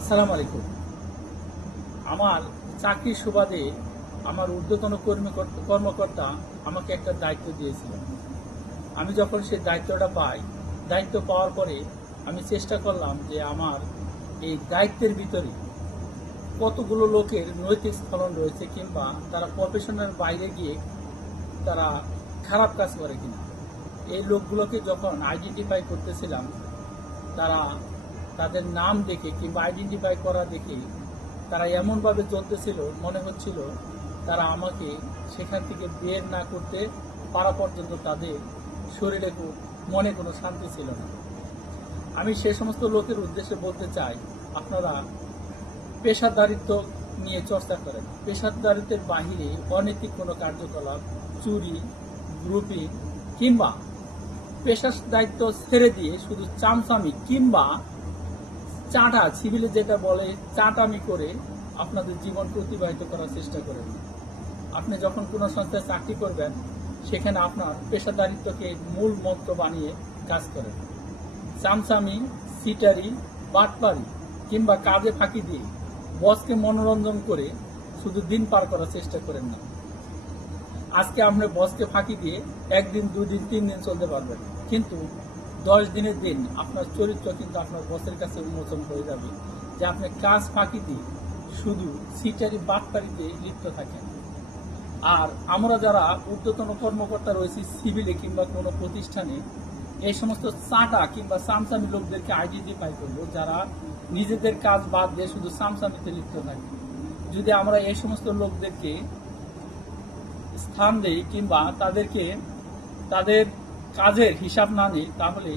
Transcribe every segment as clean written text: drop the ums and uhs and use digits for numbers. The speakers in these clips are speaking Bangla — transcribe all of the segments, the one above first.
আসসালামু আলাইকুম। আমার চাকরির সুবাদে আমার ঊর্ধ্বতন কর্মকর্তা আমাকে একটা দায়িত্ব দিয়েছিলেন। আমি যখন সেই দায়িত্বটা পাই, দায়িত্ব পাওয়ার পরে আমি চেষ্টা করলাম যে আমার এই দায়িত্বের ভিতরে কতগুলো লোকের নৈতিক স্খলন রয়েছে কিংবা তারা প্রফেশনের বাইরে গিয়ে তারা খারাপ কাজ করে কিনা। এই লোকগুলোকে যখন আইডেন্টিফাই করতেছিলাম, তারা তাদের নাম দেখে কিংবা আইডেন্টিফাই করা দেখে তারা এমনভাবে চলতেছিল, মনে হচ্ছিল তারা আমাকে সেখান থেকে বের না করতে পারা পর্যন্ত তাদের শরীরে মনে কোনো শান্তি ছিল না। আমি সে সমস্ত লোকের উদ্দেশ্যে বলতে চাই, আপনারা পেশাদারিত্ব নিয়ে চর্চা করেন। পেশাদারিত্বের বাহিরে অনৈতিক কোনো কার্যকলাপ, চুরি, গ্রুপিং কিংবা পেশার দায়িত্ব ছেড়ে দিয়ে শুধু চামচামি কিংবা চাটা, সিভিলে যেটা বলে চাটামি করে আপনাদের জীবনকে অতিবাহিত করার চেষ্টা করেন। আপনি যখন কোনো সংস্থায় চাকরি করবেন, সেখানে আপনার পেশাদারিত্বকে মূল মন্ত্র বানিয়ে কাজ করেন। চামচামি, সিটারি, বাটপারি কিংবা কাজে ফাঁকি দিয়ে বসকে মনোরঞ্জন করে শুধু দিন পার করার চেষ্টা করেন না। আজকে আপনি বসকে ফাঁকি দিয়ে একদিন, দুদিন, 3 দিন চলতে পারবেন, কিন্তু 10 দিনের দিন আপনার চরিত্র কিন্তু আপনার বসের কাছে উন্মোচন হয়ে যাবে যে আপনি কাজ ফাঁকি দিয়ে শুধু সিটারি বাটপারিতে লিপ্ত থাকেন। আর আমরা যারা ঊর্ধ্বতন কর্মকর্তা রয়েছি সিভিলে কিংবা কোনো প্রতিষ্ঠানে, এই সমস্ত চাটা কিংবা সামসামি লোকদেরকে আইডেন্টিফাই করবো যারা নিজেদের কাজ বাদ দিয়ে শুধু সামসামিতে লিপ্ত থাকে। যদি আমরা এই সমস্ত লোকদেরকে স্থান দেই কিংবা তাদেরকে তাদের কাজের হিসাব না নিই, তাহলে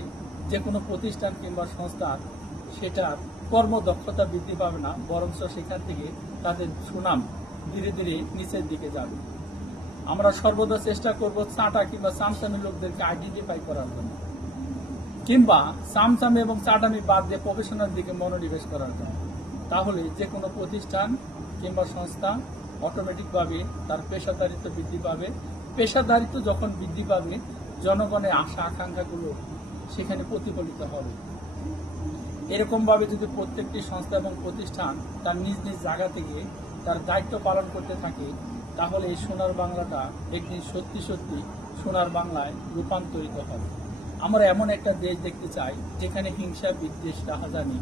যে কোনো প্রতিষ্ঠান কিংবা সংস্থার সেটার কর্মদক্ষতা বৃদ্ধি পাবে না, বরঞ্চ সেখান থেকে তাদের সুনাম ধীরে ধীরে নিচের দিকে যাবে। আমরা সর্বদা চেষ্টা করব চাটা কিংবা চামচামি লোকদেরকে আইডেন্টিফাই করার জন্য, কিংবা চামচামি এবং চাটামি বাদ দিয়ে প্রফেশনাল দিকে মনোনিবেশ করার জন্য। তাহলে যে কোনো প্রতিষ্ঠান কিংবা সংস্থা অটোমেটিকভাবে তার পেশাদারিত্ব বৃদ্ধি পাবে। পেশাদারিত্ব যখন বৃদ্ধি পাবে, জনগণের আশা আকাঙ্ক্ষাগুলো সেখানে প্রতিফলিত হবে। এরকমভাবে যদি প্রত্যেকটি সংস্থা এবং প্রতিষ্ঠান তার নিজ নিজ জায়গা থেকে তার দায়িত্ব পালন করতে থাকে, তাহলে এই সোনার বাংলাটা একদিন সত্যি সত্যি সোনার বাংলায় রূপান্তরিত হবে। আমরা এমন একটা দেশ দেখতে চাই যেখানে হিংসা, বিদ্বেষ, রাহাজানি,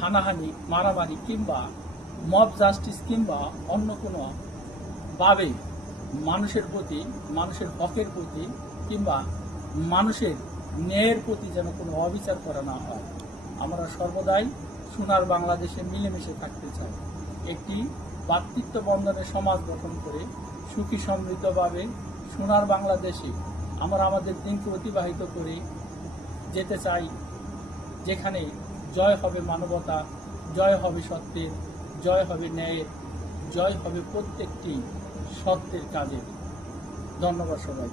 হানাহানি, মারামারি কিংবা মব জাস্টিস কিংবা অন্য কোনো ভাবে মানুষের প্রতি, মানুষের হকের প্রতি কিংবা মানুষের ন্যায়ের প্রতি যেন কোনো অবিচার করা না হয়। আমরা সর্বদাই সোনার বাংলাদেশে মিলেমিশে থাকতে চাই। একটি ভ্রাতৃত্ব বন্ধনের সমাজ গঠন করে সুখী সমৃদ্ধভাবে সোনার বাংলাদেশে আমরা আমাদের দিনকে অতিবাহিত করে যেতে চাই, যেখানে জয় হবে মানবতা, জয় হবে সত্যের, জয় হবে ন্যায়ের, জয় হবে প্রত্যেকটি সত্যের কাজের। ধন্যবাদ সবাই।